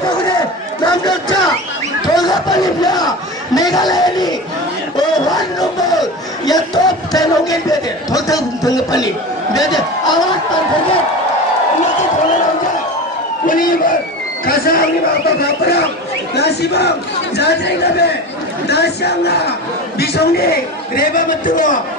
그래 남자 돌가빨리야 메갈라야니 환놈을 야또 대농에 배대 돌탕 빨리 배대 아와스 반대게 이렇게 돌아나오자 우리 가사 우리 아빠 바쁘랑 나시방 자생답에 나시앙나 미성리 레바만 들어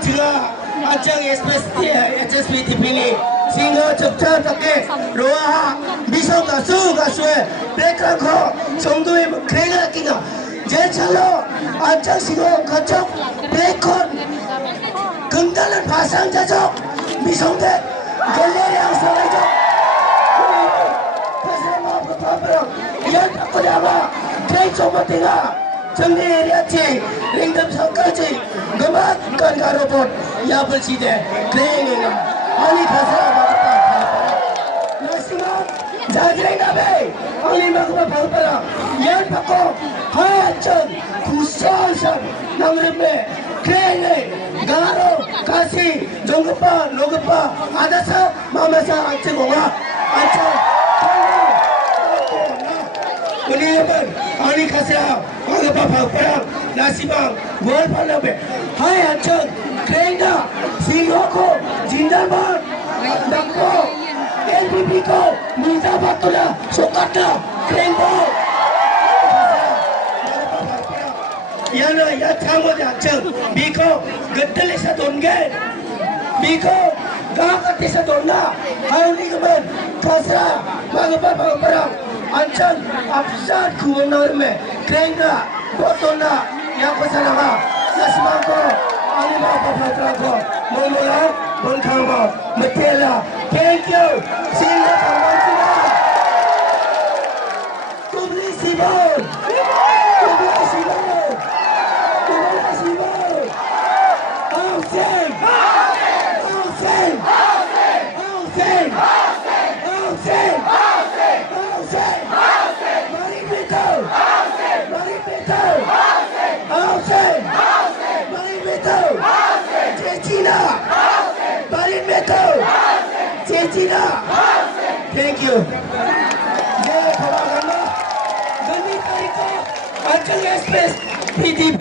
제가 아장 HSPDP 싱어 접차답게 로아 미성 가수의 백랑커 정도의 그래가 끼가 제철로 아장 시고 거쪽 백콘 금달은 바상자적 미성대 결례량 사회적 가사마 바쁘랑 이한 바꾸다가 개인소모대가 정리해야지 링덤 성까지 그만 건가로봇 야불시대 그래행이가 아니 가사라 바쁘다 나시마 자지랭나베 아니 마그마 바쁘라 이한 바꾸 하얀천 구사선 남르베 그래행이 가로 가시 정급바 로급바 아다사 마마사 안치공아 안천 우리 여러분 아니 가세요 아그바 바쁘랑 나시방 뭘 팔려배 하얀천 그레이나 시고코 진달만 낙고 LPP고 미자바토라 속았다 그레이고 야나 야 참고지 않죠 미코 그들에서 돈게 미코 가까티서 돈나 하우리 그만 가세요 아그바 바쁘랑 안천 앞산 구원나름에 그레인가 보토나 야코사나가 나시방고 아니마 바파트라고 모모라 본카고 메텔라 땡큐 신나 방방지나 꾸블리시보 아우생 Cina, thank you. Jai Baba Gama, Gandhi Tariko, Acang HSPDP.